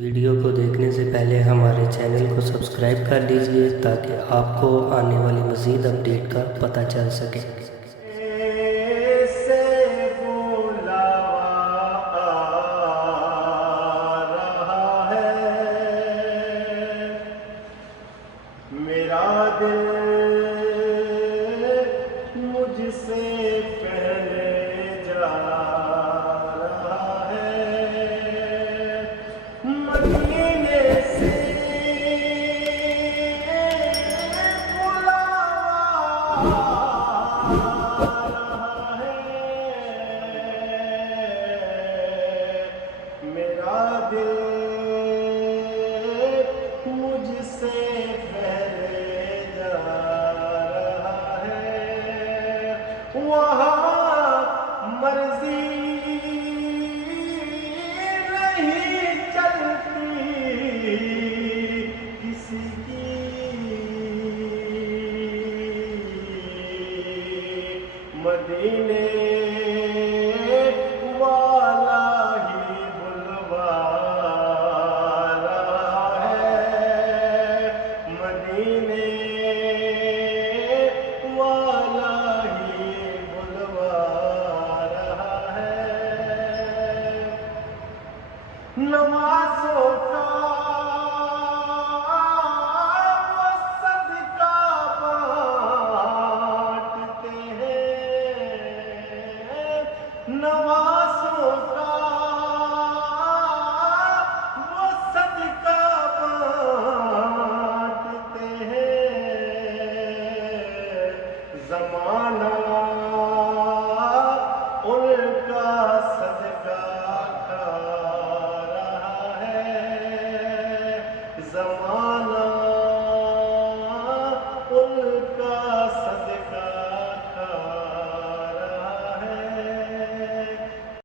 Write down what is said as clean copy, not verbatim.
Video کو دیکھنے سے پہلے ہمارے چینل کو سبسکرائب کر لیجئے تاکہ آپ کو آنے والی مزید اپڈیٹ کا پتہ چل سکے۔ میرا دل مجھ سے پہلے جا رہا ہے، مدینے سے بلاوا رہا ہے، میرا دل مجھ سے وہاں مرضی نہیں چلتی کسی کی، مدینے والا ہی بلوا رہا ہے، مدینے والا نوازوں کا وہ صدقہ بانٹتے ہیں، نوازوں کا وہ صدقہ بانٹتے ہیں، زمانہ ان کا صدقہ زمانہ ان کا صدقہ